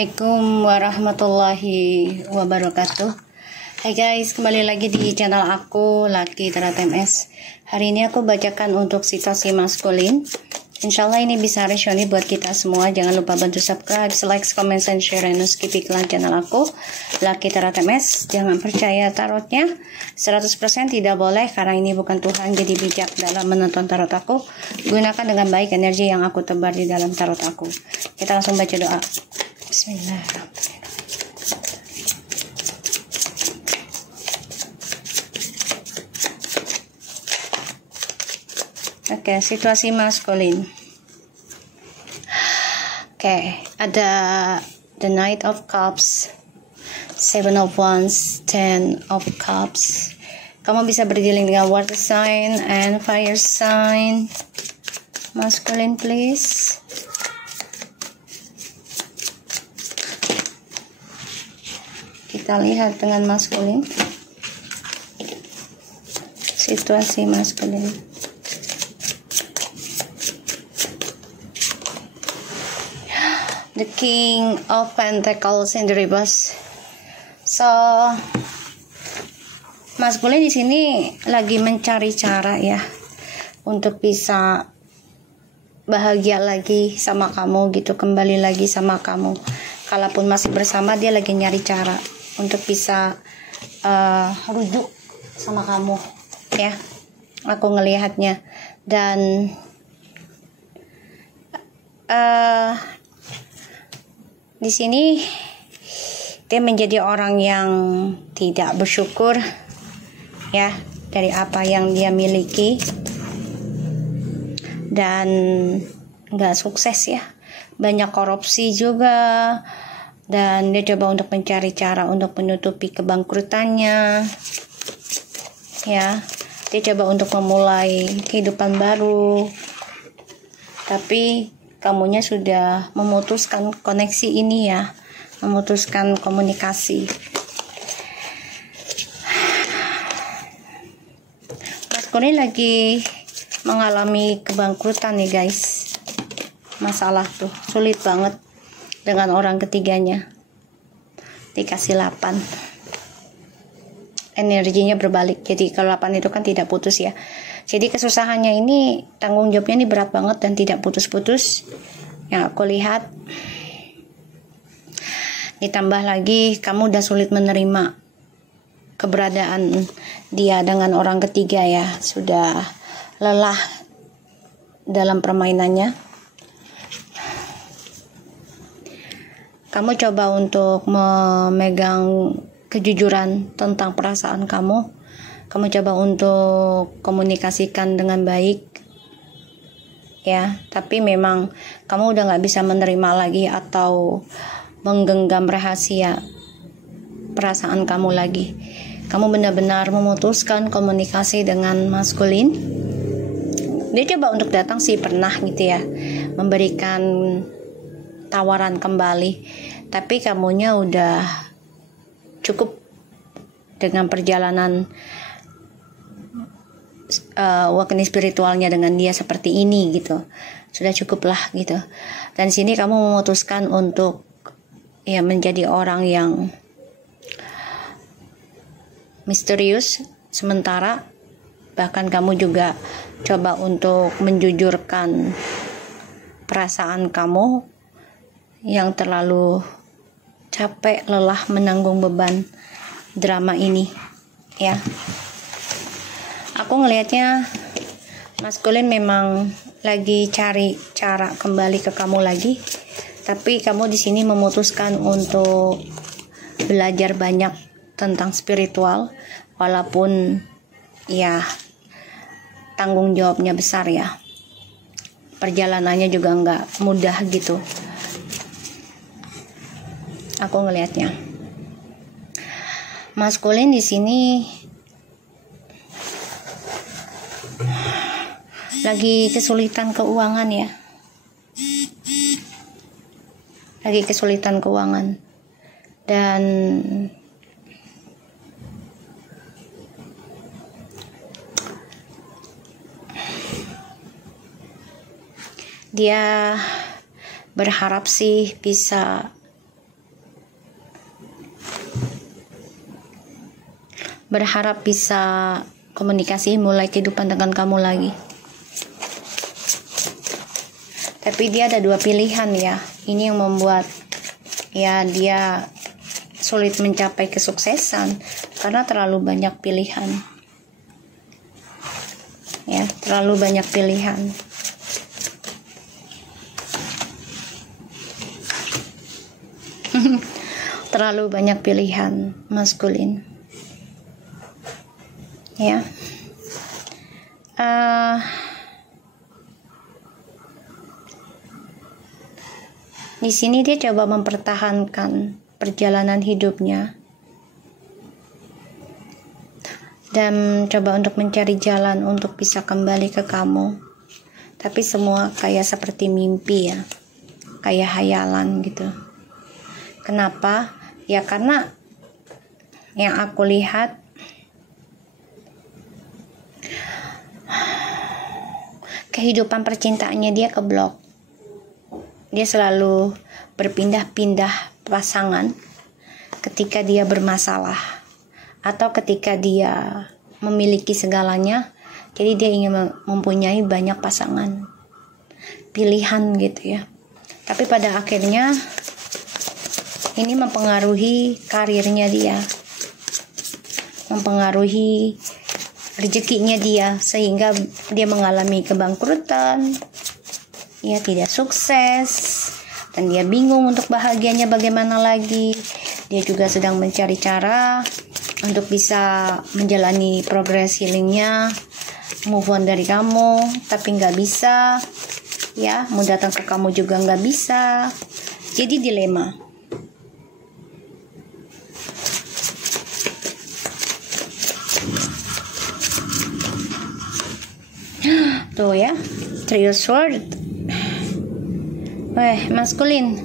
Assalamualaikum warahmatullahi wabarakatuh. Hai guys, kembali lagi di channel aku Lucky TMS. Hari ini aku bacakan untuk situasi maskulin. Insyaallah ini bisa resoni buat kita semua. Jangan lupa bantu subscribe, like, comment, and share, and skip iklan channel aku Lucky TMS. Jangan percaya tarotnya 100% tidak boleh, karena ini bukan Tuhan. Jadi bijak dalam menonton tarot aku. Gunakan dengan baik energi yang aku tebar di dalam tarot aku. Kita langsung baca doa. Bismillahirrahmanirrahim. Oke, situasi maskulin. Oke, ada the Knight of Cups, Seven of Wands, Ten of Cups. Kamu bisa berdealing dengan water sign and fire sign. Maskulin, please. Kita lihat dengan maskulin, situasi maskulin. The King of Pentacles in the reverse. So, maskulin di sini lagi mencari cara ya untuk bisa bahagia lagi sama kamu gitu, kembali lagi sama kamu. Kalaupun masih bersama, dia lagi nyari cara untuk bisa rujuk sama kamu ya, aku ngelihatnya. Dan di sini dia menjadi orang yang tidak bersyukur ya dari apa yang dia miliki, dan nggak sukses ya, banyak korupsi juga. Dan dia coba untuk mencari cara untuk menutupi kebangkrutannya ya. Dia coba untuk memulai kehidupan baru, tapi kamunya sudah memutuskan koneksi ini ya, memutuskan komunikasi. Maskulin lagi mengalami kebangkrutan nih guys. Masalah tuh sulit banget dengan orang ketiganya. Dikasih 8, energinya berbalik. Jadi kalau 8 itu kan tidak putus ya. Jadi kesusahannya ini, tanggung jawabnya ini berat banget dan tidak putus-putus yang aku lihat. Ditambah lagi kamu udah sulit menerima keberadaan dia dengan orang ketiga ya. Sudah lelah dalam permainannya. Kamu coba untuk memegang kejujuran tentang perasaan kamu. Kamu coba untuk komunikasikan dengan baik ya. Tapi memang kamu udah gak bisa menerima lagi atau menggenggam rahasia perasaan kamu lagi. Kamu benar-benar memutuskan komunikasi dengan maskulin. Dia coba untuk datang sih, pernah gitu ya, memberikan tawaran kembali, tapi kamunya udah cukup dengan perjalanan awakening spiritualnya dengan dia seperti ini gitu. Sudah cukup lah gitu. Dan sini kamu memutuskan untuk ya menjadi orang yang misterius sementara. Bahkan kamu juga coba untuk menjujurkan perasaan kamu yang terlalu capek, lelah menanggung beban drama ini ya. Aku ngelihatnya maskulin memang lagi cari cara kembali ke kamu lagi, tapi kamu di sini memutuskan untuk belajar banyak tentang spiritual, walaupun ya tanggung jawabnya besar ya. Perjalanannya juga nggak mudah gitu. Aku ngelihatnya maskulin di sini lagi kesulitan keuangan ya. Lagi kesulitan keuangan. Dan dia berharap sih bisa berharap bisa komunikasi, mulai kehidupan dengan kamu lagi. Tapi dia ada dua pilihan ya. Ini yang membuat ya dia sulit mencapai kesuksesan karena terlalu banyak pilihan. Ya, terlalu banyak pilihan. Terlalu banyak pilihan maskulin. Ya. Di sini dia coba mempertahankan perjalanan hidupnya dan coba untuk mencari jalan untuk bisa kembali ke kamu. Tapi semua kayak seperti mimpi ya, kayak hayalan gitu. Kenapa? Ya karena yang aku lihat kehidupan percintaannya dia keblok. Dia selalu berpindah-pindah pasangan ketika dia bermasalah atau ketika dia memiliki segalanya. Jadi dia ingin mempunyai banyak pasangan, pilihan gitu ya. Tapi pada akhirnya ini mempengaruhi karirnya dia, mempengaruhi rezekinya dia, sehingga dia mengalami kebangkrutan. Ia tidak sukses dan dia bingung untuk bahagianya bagaimana lagi. Dia juga sedang mencari cara untuk bisa menjalani progress healingnya, move on dari kamu, tapi nggak bisa. Ya, mau datang ke kamu juga nggak bisa. Jadi dilema. Tuh ya, Three of Swords. Maskulin,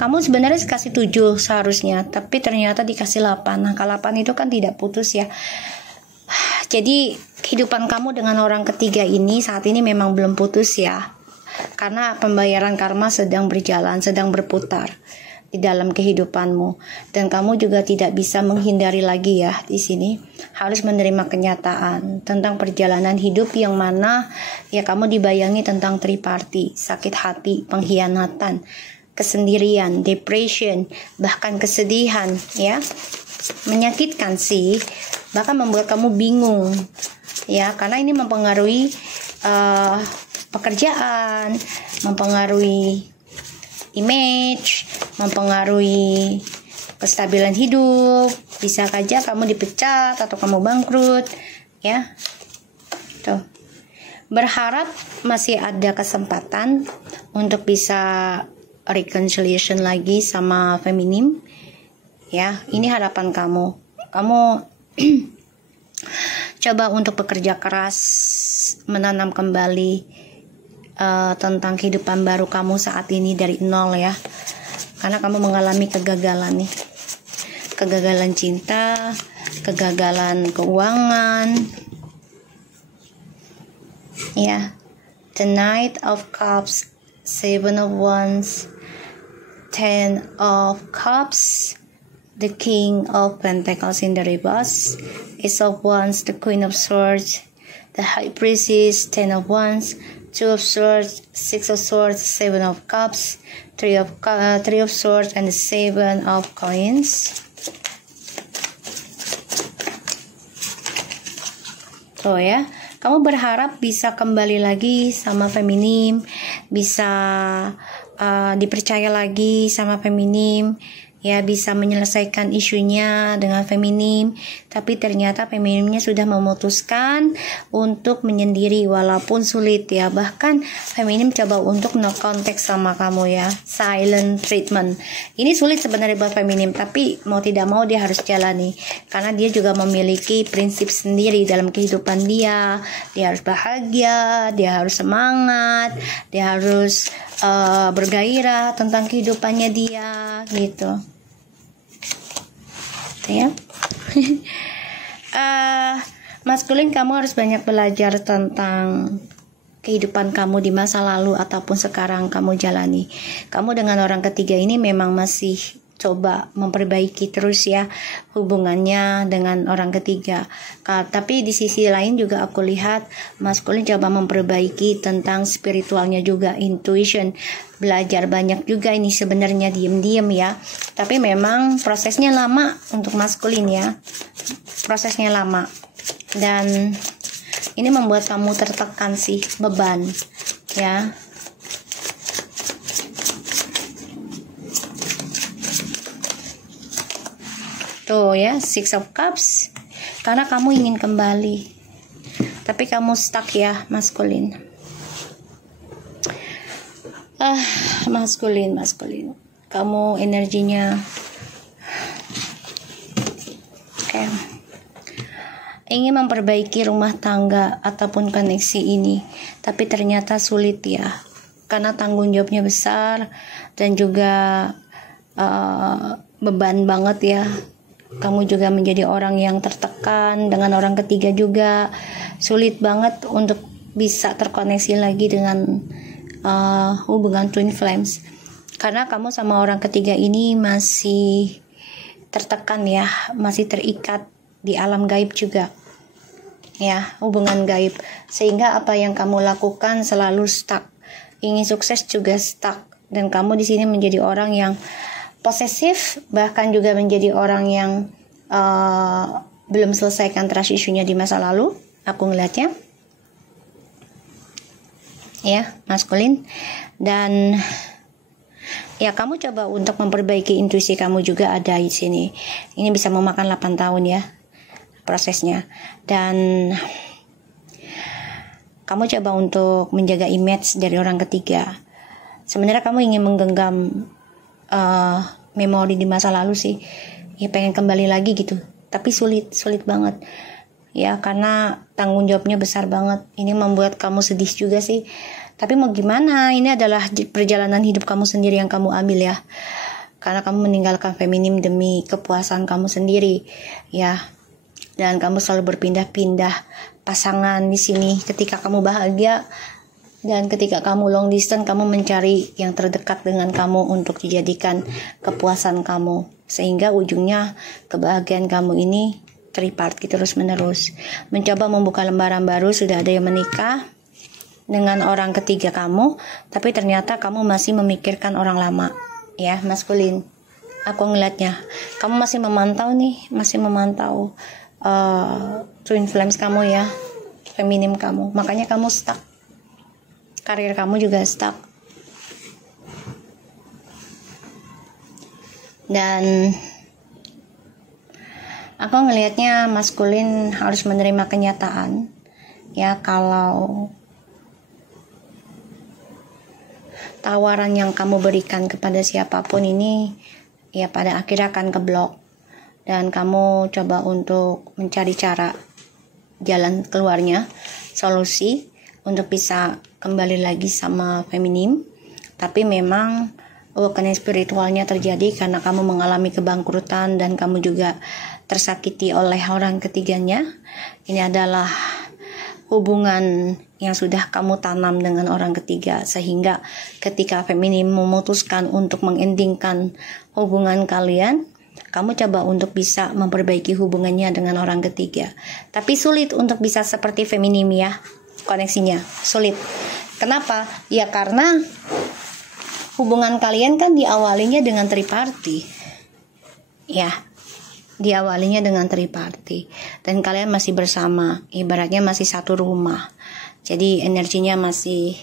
kamu sebenarnya dikasih 7 seharusnya, tapi ternyata dikasih 8. Nah, 8 itu kan tidak putus ya. Jadi kehidupan kamu dengan orang ketiga ini saat ini memang belum putus ya, karena pembayaran karma sedang berjalan, sedang berputar di dalam kehidupanmu, dan kamu juga tidak bisa menghindari lagi ya. Di sini harus menerima kenyataan tentang perjalanan hidup yang mana ya kamu dibayangi tentang triparty, sakit hati, pengkhianatan, kesendirian, depression, bahkan kesedihan ya. Menyakitkan sih, bahkan membuat kamu bingung ya, karena ini mempengaruhi pekerjaan, mempengaruhi image, mempengaruhi kestabilan hidup. Bisa saja kamu dipecat atau kamu bangkrut ya. Tuh. Berharap masih ada kesempatan untuk bisa reconciliation lagi sama feminim ya. Ini harapan kamu. Kamu coba untuk bekerja keras menanam kembali tentang kehidupan baru kamu saat ini dari nol ya, karena kamu mengalami kegagalan nih, kegagalan cinta, kegagalan keuangan ya. The Knight of Cups, Seven of Wands, Ten of Cups, the King of Pentacles in the reverse, Ace of Wands, the Queen of Swords, the High Priestess, Ten of Wands, Two of Swords, Six of Swords, Seven of Cups, Three of Swords, and the Seven of Coins. So ya, kamu berharap bisa kembali lagi sama feminim, bisa dipercaya lagi sama feminim, ya bisa menyelesaikan isunya dengan feminim. Tapi ternyata feminimnya sudah memutuskan untuk menyendiri walaupun sulit ya. Bahkan feminim coba untuk no contact sama kamu ya, silent treatment. Ini sulit sebenarnya buat feminim, tapi mau tidak mau dia harus jalani, karena dia juga memiliki prinsip sendiri dalam kehidupan dia. Dia harus bahagia, dia harus semangat, dia harus bergairah tentang kehidupannya dia gitu ya. Maskulin, kamu harus banyak belajar tentang kehidupan kamu di masa lalu ataupun sekarang kamu jalani. Kamu dengan orang ketiga ini memang masih coba memperbaiki terus ya hubungannya dengan orang ketiga. Tapi di sisi lain juga aku lihat maskulin coba memperbaiki tentang spiritualnya juga, intuition, belajar banyak juga ini sebenarnya diam-diam ya. Tapi memang prosesnya lama untuk maskulin ya, prosesnya lama, dan ini membuat kamu tertekan sih, beban ya. Tuh ya, Six of Cups. Karena kamu ingin kembali, tapi kamu stuck ya, maskulin. Maskulin. Kamu energinya ingin memperbaiki rumah tangga ataupun koneksi ini, tapi ternyata sulit ya. Karena tanggung jawabnya besar dan juga beban banget ya. Kamu juga menjadi orang yang tertekan dengan orang ketiga juga. Sulit banget untuk bisa terkoneksi lagi dengan hubungan twin flames. Karena kamu sama orang ketiga ini masih tertekan ya, masih terikat di alam gaib juga. Ya, hubungan gaib. Sehingga apa yang kamu lakukan selalu stuck. Ingin sukses juga stuck. Dan kamu di sini menjadi orang yang posesif, bahkan juga menjadi orang yang belum selesaikan trust issue-nya di masa lalu. Aku ngeliatnya ya, maskulin. Dan ya, kamu coba untuk memperbaiki intuisi kamu juga ada di sini. Ini bisa memakan 8 tahun ya prosesnya. Dan kamu coba untuk menjaga image dari orang ketiga. Sebenarnya kamu ingin menggenggam memori di masa lalu sih ya, pengen kembali lagi gitu, tapi sulit banget ya, karena tanggung jawabnya besar banget. Ini membuat kamu sedih juga sih, tapi mau gimana, ini adalah perjalanan hidup kamu sendiri yang kamu ambil ya, karena kamu meninggalkan feminim demi kepuasan kamu sendiri ya. Dan kamu selalu berpindah-pindah pasangan di sini. Ketika kamu bahagia dan ketika kamu long distance, kamu mencari yang terdekat dengan kamu untuk dijadikan kepuasan kamu. Sehingga ujungnya kebahagiaan kamu ini tripartite terus menerus. Mencoba membuka lembaran baru, sudah ada yang menikah dengan orang ketiga kamu, tapi ternyata kamu masih memikirkan orang lama. Ya, maskulin. Aku ngeliatnya, kamu masih memantau twin flames kamu ya, feminim kamu. Makanya kamu stuck. Karir kamu juga stuck. Dan aku ngelihatnya maskulin harus menerima kenyataan ya, kalau tawaran yang kamu berikan kepada siapapun ini ya pada akhirnya akan keblok. Dan kamu coba untuk mencari cara, jalan keluarnya, solusi untuk bisa kembali lagi sama feminim. Tapi memang awakening spiritualnya terjadi karena kamu mengalami kebangkrutan dan kamu juga tersakiti oleh orang ketiganya. Ini adalah hubungan yang sudah kamu tanam dengan orang ketiga, sehingga ketika feminim memutuskan untuk mengendingkan hubungan kalian, kamu coba untuk bisa memperbaiki hubungannya dengan orang ketiga. Tapi sulit untuk bisa seperti feminim ya, koneksinya sulit. Kenapa? Ya karena hubungan kalian kan diawalinya dengan triparti. Ya, diawalinya dengan triparti. Dan kalian masih bersama, ibaratnya masih satu rumah. Jadi energinya masih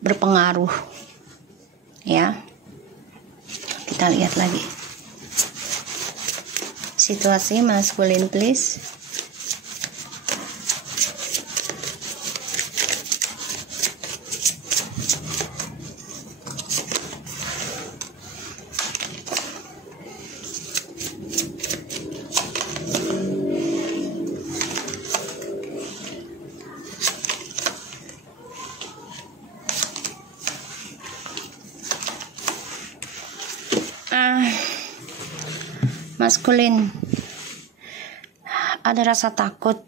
berpengaruh. Ya. Kita lihat lagi. Situasi maskulin please. Maskulin, ada rasa takut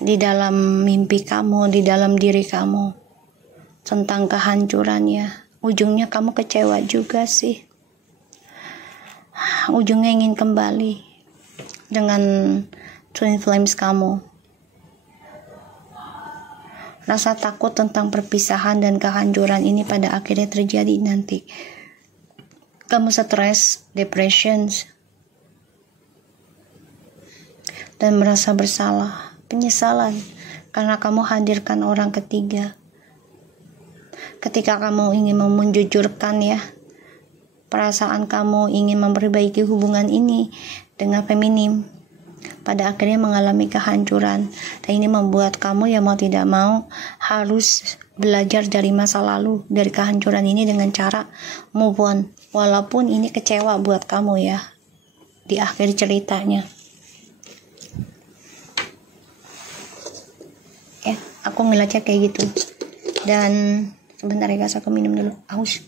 di dalam mimpi kamu, di dalam diri kamu tentang kehancurannya. ujungnya kamu kecewa juga sih. Ujungnya ingin kembali dengan twin flames kamu. Rasa takut tentang perpisahan dan kehancuran ini pada akhirnya terjadi nanti. Kamu stres, depression, dan merasa bersalah, penyesalan karena kamu hadirkan orang ketiga. Ketika kamu ingin menjujurkan ya, perasaan kamu ingin memperbaiki hubungan ini dengan feminim, pada akhirnya mengalami kehancuran. Dan ini membuat kamu ya mau tidak mau harus belajar dari masa lalu, dari kehancuran ini dengan cara move on. Walaupun ini kecewa buat kamu ya di akhir ceritanya. Ya, aku ngeliatnya kayak gitu. Dan sebentar ya guys, aku minum dulu. Haus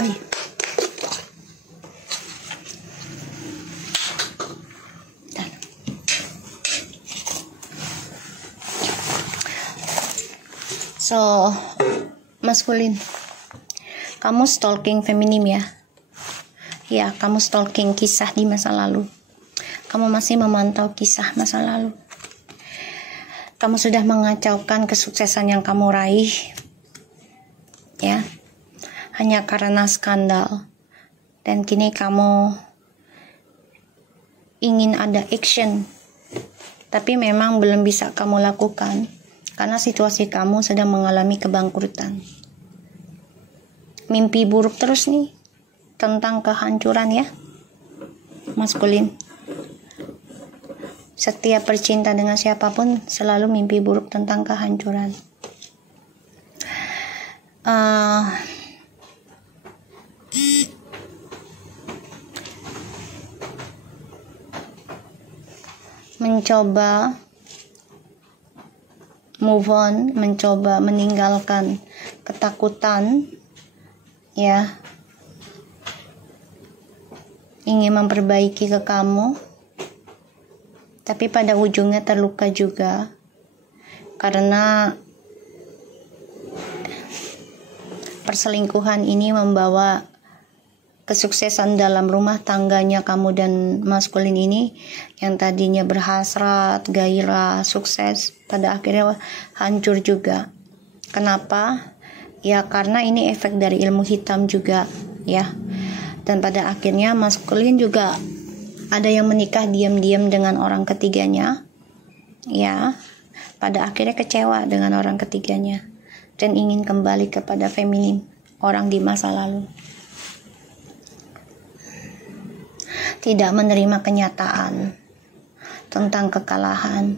aja. So, maskulin, kamu stalking feminim ya. Ya, kamu stalking kisah di masa lalu. Kamu masih memantau kisah masa lalu. Kamu sudah mengacaukan kesuksesan yang kamu raih. Ya. Hanya karena skandal. Dan kini kamu ingin ada action. Tapi memang belum bisa kamu lakukan karena situasi kamu sedang mengalami kebangkrutan. Mimpi buruk terus nih tentang kehancuran ya, maskulin. Setiap bercinta dengan siapapun selalu mimpi buruk tentang kehancuran. Mencoba move on, mencoba meninggalkan ketakutan ya, ingin memperbaiki ke kamu, tapi pada ujungnya terluka juga karena perselingkuhan ini membawa kesuksesan dalam rumah tangganya kamu dan maskulin ini yang tadinya berhasrat, gairah, sukses, pada akhirnya hancur juga. Kenapa? Ya karena ini efek dari ilmu hitam juga ya. Dan pada akhirnya maskulin juga ada yang menikah diam-diam dengan orang ketiganya ya. Pada akhirnya kecewa dengan orang ketiganya dan ingin kembali kepada feminim, orang di masa lalu. Tidak menerima kenyataan tentang kekalahan,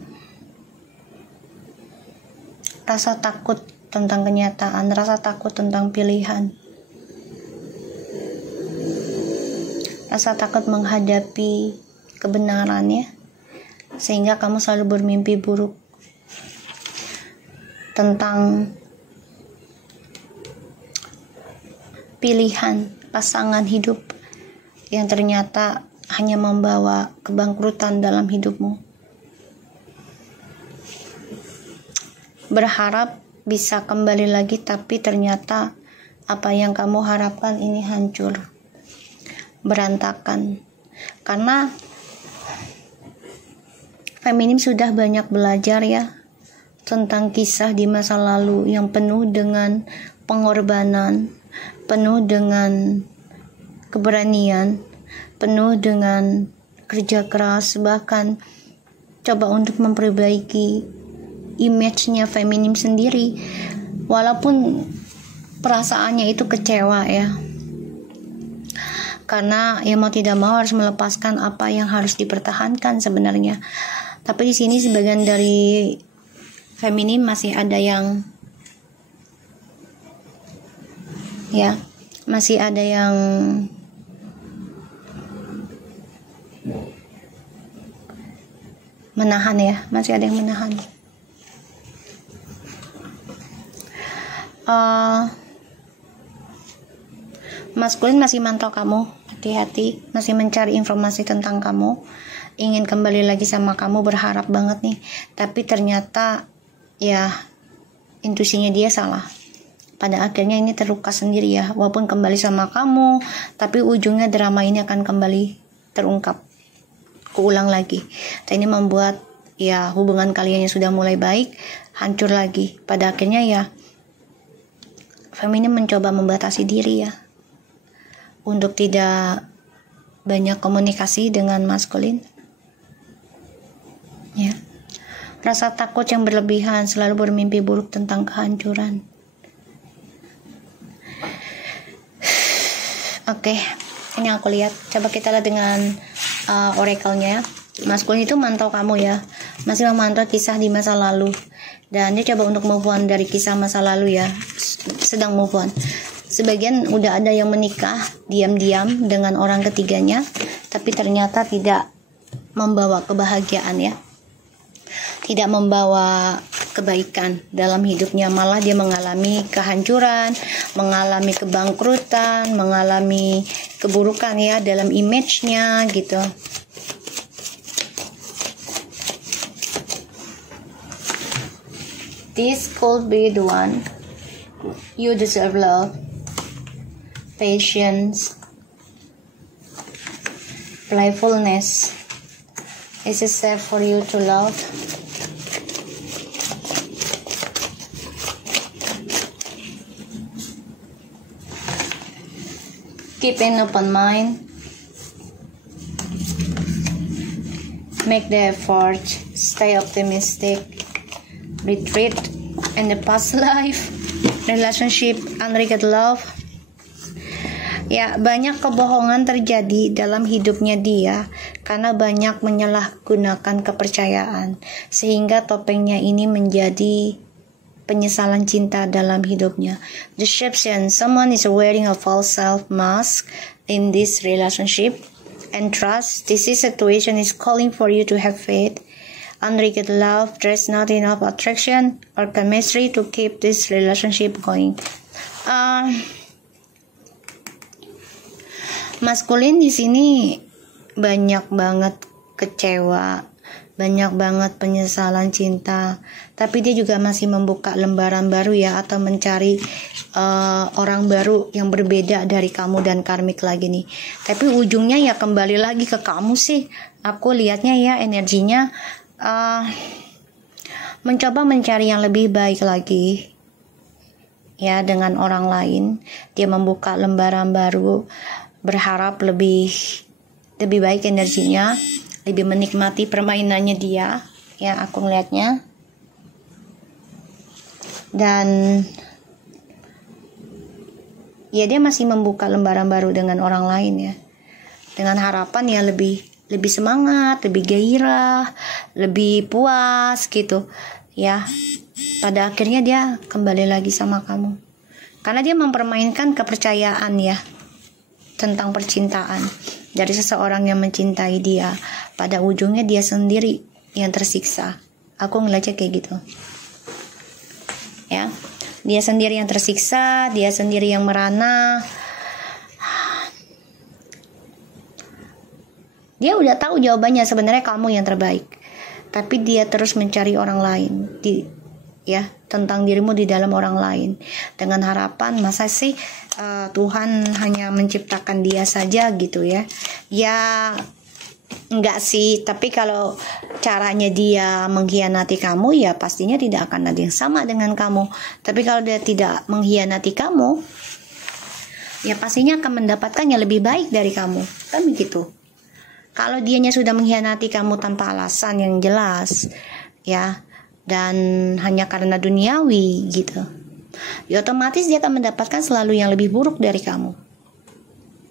rasa takut tentang kenyataan, rasa takut tentang pilihan, rasa takut menghadapi kebenarannya, sehingga kamu selalu bermimpi buruk tentang pilihan pasangan hidup yang ternyata hanya membawa kebangkrutan dalam hidupmu. Berharap bisa kembali lagi, tapi ternyata apa yang kamu harapkan ini hancur, berantakan. Karena feminim sudah banyak belajar ya tentang kisah di masa lalu yang penuh dengan pengorbanan, penuh dengan keberanian, penuh dengan kerja keras, bahkan coba untuk memperbaiki image-nya feminim sendiri, walaupun perasaannya itu kecewa ya, karena ya mau tidak mau harus melepaskan apa yang harus dipertahankan sebenarnya. Tapi di sini sebagian dari feminim masih ada yang ya, masih ada yang menahan ya, masih ada yang menahan. Maskulin masih mantau kamu, hati-hati, masih mencari informasi tentang kamu, ingin kembali lagi sama kamu, berharap banget nih, tapi ternyata ya intuisinya dia salah. Pada akhirnya ini terluka sendiri ya, walaupun kembali sama kamu, tapi ujungnya drama ini akan kembali terungkap, keulang lagi. Dan ini membuat ya hubungan kalian yang sudah mulai baik hancur lagi. Pada akhirnya ya feminim mencoba membatasi diri ya, untuk tidak banyak komunikasi dengan maskulin ya. Rasa takut yang berlebihan, selalu bermimpi buruk tentang kehancuran. Oke, ini aku lihat. Coba kita lihat dengan oracle-nya ya. Maskulin itu mantau kamu ya, masih memantau kisah di masa lalu, dan dia coba untuk move on dari kisah masa lalu ya, sedang move on. Sebagian udah ada yang menikah diam-diam dengan orang ketiganya, tapi ternyata tidak membawa kebahagiaan ya, tidak membawa kebaikan dalam hidupnya, malah dia mengalami kehancuran, mengalami kebangkrutan, mengalami keburukan ya dalam image-nya gitu. This could be the one. You deserve love, patience, playfulness. Is it safe for you to love? Keep an open mind. Make the effort. Stay optimistic. Retreat in the past life. Relationship, unrequited love. Ya, banyak kebohongan terjadi dalam hidupnya dia karena banyak menyalahgunakan kepercayaan, sehingga topengnya ini menjadi penyesalan cinta dalam hidupnya. Deception, someone is wearing a false self mask in this relationship, and trust, this situation is calling for you to have faith. Unrequited love, there's not enough attraction or chemistry to keep this relationship going. Maskulin di sini banyak banget kecewa, banyak banget penyesalan cinta, tapi dia juga masih membuka lembaran baru ya, atau mencari orang baru yang berbeda dari kamu dan karmik lagi nih. Tapi ujungnya ya kembali lagi ke kamu sih. Aku lihatnya ya energinya mencoba mencari yang lebih baik lagi ya dengan orang lain. Dia membuka lembaran baru, berharap lebih baik energinya, lebih menikmati permainannya dia ya, aku ngelihatnya. Dan ya dia masih membuka lembaran baru dengan orang lain ya, dengan harapan ya lebih semangat, lebih gairah, lebih puas gitu ya. Pada akhirnya dia kembali lagi sama kamu karena dia mempermainkan kepercayaan ya tentang percintaan dari seseorang yang mencintai dia. Pada ujungnya dia sendiri yang tersiksa. Aku ngeliatnya kayak gitu ya, dia sendiri yang tersiksa, dia sendiri yang merana. Dia udah tahu jawabannya, sebenarnya kamu yang terbaik, tapi dia terus mencari orang lain ya, tentang dirimu di dalam orang lain, dengan harapan masa sih Tuhan hanya menciptakan dia saja gitu ya. Ya enggak sih, tapi kalau caranya dia mengkhianati kamu ya pastinya tidak akan ada yang sama dengan kamu. Tapi kalau dia tidak mengkhianati kamu ya pastinya akan mendapatkan yang lebih baik dari kamu, kan begitu. Kalau dianya sudah mengkhianati kamu tanpa alasan yang jelas ya, dan hanya karena duniawi gitu, ya otomatis dia akan mendapatkan selalu yang lebih buruk dari kamu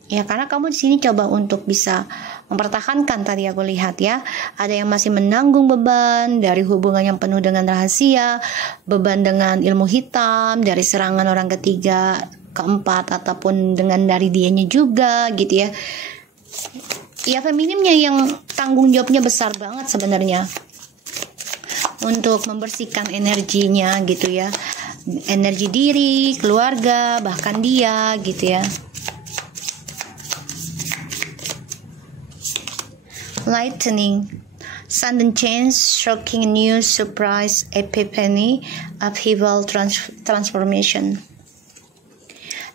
ya, karena kamu di sini coba untuk bisa mempertahankan. Tadi aku lihat ya, ada yang masih menanggung beban dari hubungan yang penuh dengan rahasia, beban dengan ilmu hitam dari serangan orang ketiga, keempat, ataupun dengan dari dianya juga gitu ya. Ya feminimnya yang tanggung jawabnya besar banget sebenarnya untuk membersihkan energinya gitu ya, energi diri, keluarga, bahkan dia gitu ya. Lightning, sudden change, shocking news, surprise, epiphany, upheaval, transformation.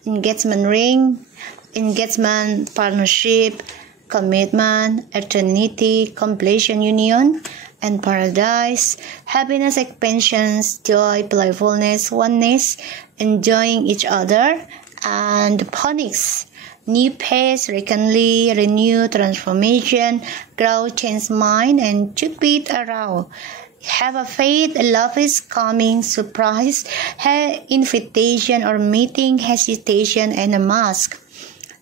Engagement ring, engagement, partnership, commitment, eternity, completion, union, and paradise, happiness, expansions, joy, playfulness, oneness, enjoying each other, and phonics, new pace, rekindle, renew, transformation, grow, change mind, and to beat around. Have a faith, love is coming, surprise, invitation or meeting, hesitation, and a mask.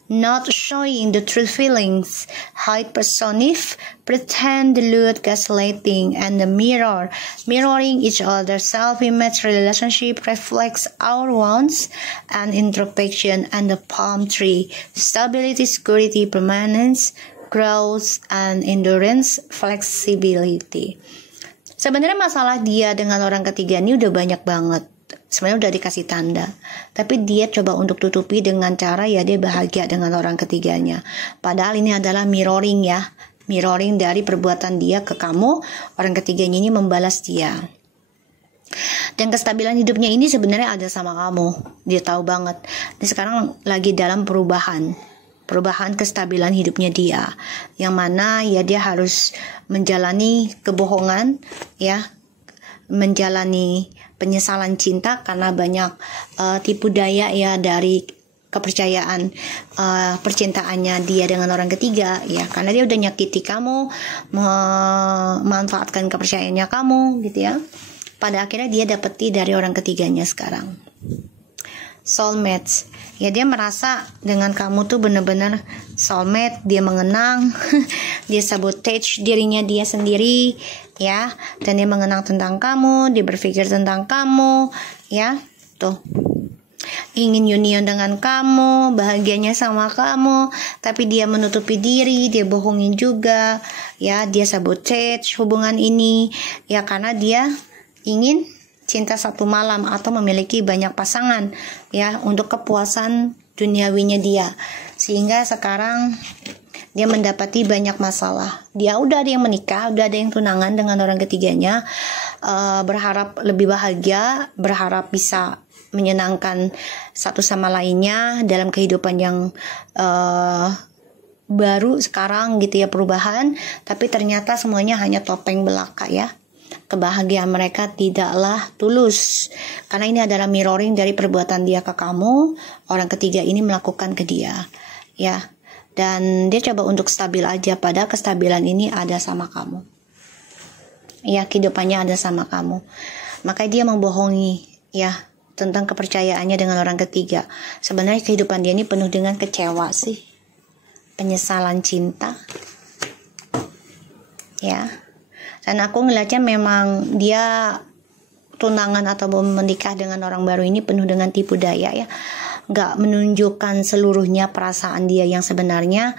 Not showing the true feelings, hide, personif, pretend, delude, gaslighting, and the mirror, mirroring each other. Self-image relationship reflects our wants and introspection, and the palm tree, stability, security, permanence, growth, and endurance, flexibility. Sebenarnya masalah dia dengan orang ketiga ini udah banyak banget. Sebenarnya udah dikasih tanda, tapi dia coba untuk tutupi dengan cara ya dia bahagia dengan orang ketiganya. Padahal ini adalah mirroring ya, mirroring dari perbuatan dia ke kamu. Orang ketiganya ini membalas dia. Dan kestabilan hidupnya ini sebenarnya ada sama kamu. Dia tahu banget. Dan sekarang lagi dalam perubahan kestabilan hidupnya dia, yang mana ya dia harus menjalani kebohongan ya, menjalani penyesalan cinta karena banyak tipu daya ya dari kepercayaan percintaannya dia dengan orang ketiga ya, karena dia udah nyakiti kamu, memanfaatkan kepercayaannya kamu gitu ya. Pada akhirnya dia dapeti dari orang ketiganya sekarang. Soulmates ya, dia merasa dengan kamu tuh bener-bener soulmate. Dia mengenang dia sabotage dirinya dia sendiri ya, dan dia mengenang tentang kamu, dia berpikir tentang kamu ya, tuh ingin union dengan kamu, bahagianya sama kamu, tapi dia menutupi diri, dia bohongin juga ya, dia sabotage hubungan ini ya, karena dia ingin cinta satu malam atau memiliki banyak pasangan ya, untuk kepuasan duniawinya dia. Sehingga sekarang dia mendapati banyak masalah. Dia udah ada yang menikah, udah ada yang tunangan dengan orang ketiganya, berharap lebih bahagia, berharap bisa menyenangkan satu sama lainnya dalam kehidupan yang baru sekarang gitu ya, perubahan. Tapi ternyata semuanya hanya topeng belaka ya. Kebahagiaan mereka tidaklah tulus, karena ini adalah mirroring dari perbuatan dia ke kamu. Orang ketiga ini melakukan ke dia ya, dan dia coba untuk stabil aja, pada kestabilan ini ada sama kamu ya, kehidupannya ada sama kamu. Makanya dia membohongi ya tentang kepercayaannya dengan orang ketiga. Sebenarnya kehidupan dia ini penuh dengan kecewa sih, penyesalan cinta ya. Dan aku ngeliatnya memang dia tunangan atau menikah dengan orang baru ini penuh dengan tipu daya ya. Gak menunjukkan seluruhnya perasaan dia yang sebenarnya.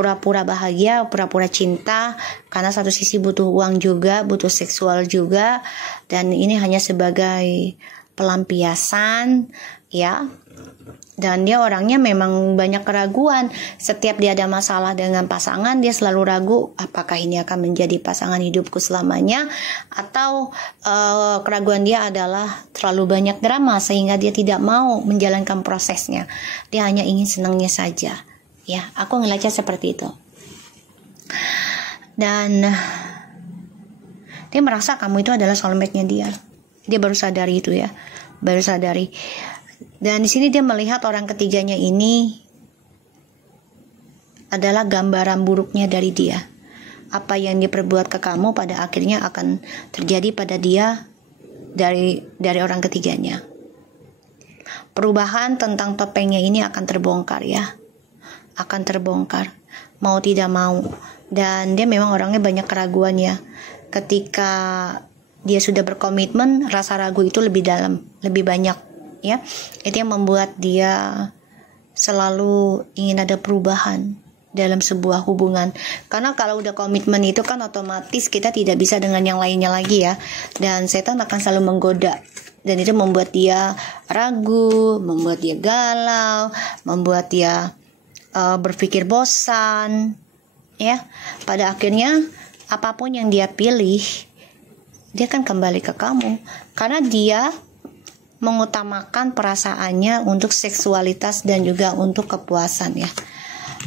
Pura-pura bahagia, pura-pura cinta, karena satu sisi butuh uang juga, butuh seksual juga. Dan ini hanya sebagai pelampiasan ya. Dan dia orangnya memang banyak keraguan. Setiap dia ada masalah dengan pasangan, dia selalu ragu apakah ini akan menjadi pasangan hidupku selamanya, atau keraguan dia adalah terlalu banyak drama sehingga dia tidak mau menjalankan prosesnya. Dia hanya ingin senangnya saja ya. Aku ngelihatnya seperti itu. Dan dia merasa kamu itu adalah soulmate-nya dia. Dia baru sadari itu ya, baru sadari. Dan di sini dia melihat orang ketiganya ini adalah gambaran buruknya dari dia. Apa yang dia perbuat ke kamu pada akhirnya akan terjadi pada dia dari orang ketiganya. Perubahan tentang topengnya ini akan terbongkar ya. Akan terbongkar, mau tidak mau. Dan dia memang orangnya banyak keraguan ya. Ketika dia sudah berkomitmen, rasa ragu itu lebih dalam, lebih banyak ya. Itu yang membuat dia selalu ingin ada perubahan dalam sebuah hubungan. Karena kalau udah komitmen itu kan otomatis kita tidak bisa dengan yang lainnya lagi ya. Dan setan akan selalu menggoda. Dan itu membuat dia ragu, membuat dia galau, membuat dia berpikir bosan ya. Pada akhirnya apapun yang dia pilih, dia akan kembali ke kamu. Karena dia mengutamakan perasaannya untuk seksualitas dan juga untuk kepuasan ya.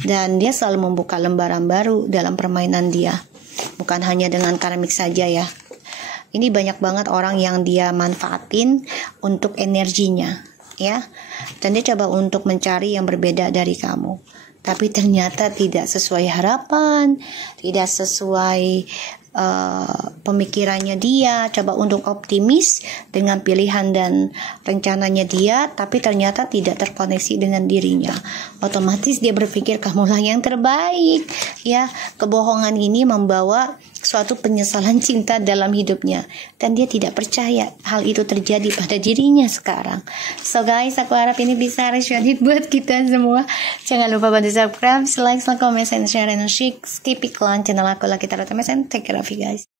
Dan dia selalu membuka lembaran baru dalam permainan dia. Bukan hanya dengan keramik saja ya. Ini banyak banget orang yang dia manfaatin untuk energinya ya. Dan dia coba untuk mencari yang berbeda dari kamu. Tapi ternyata tidak sesuai harapan, tidak sesuai pemikirannya dia. Coba untuk optimis dengan pilihan dan rencananya dia, tapi ternyata tidak terkoneksi dengan dirinya. Otomatis dia berpikir kamulah yang terbaik ya. Kebohongan ini membawa suatu penyesalan cinta dalam hidupnya, dan dia tidak percaya hal itu terjadi pada dirinya sekarang. So guys, aku harap ini bisa resonate buat kita semua. Jangan lupa bantu subscribe, like, comment, and share, and skip iklan channel aku Lucky Tarot TMS, and take care of you guys.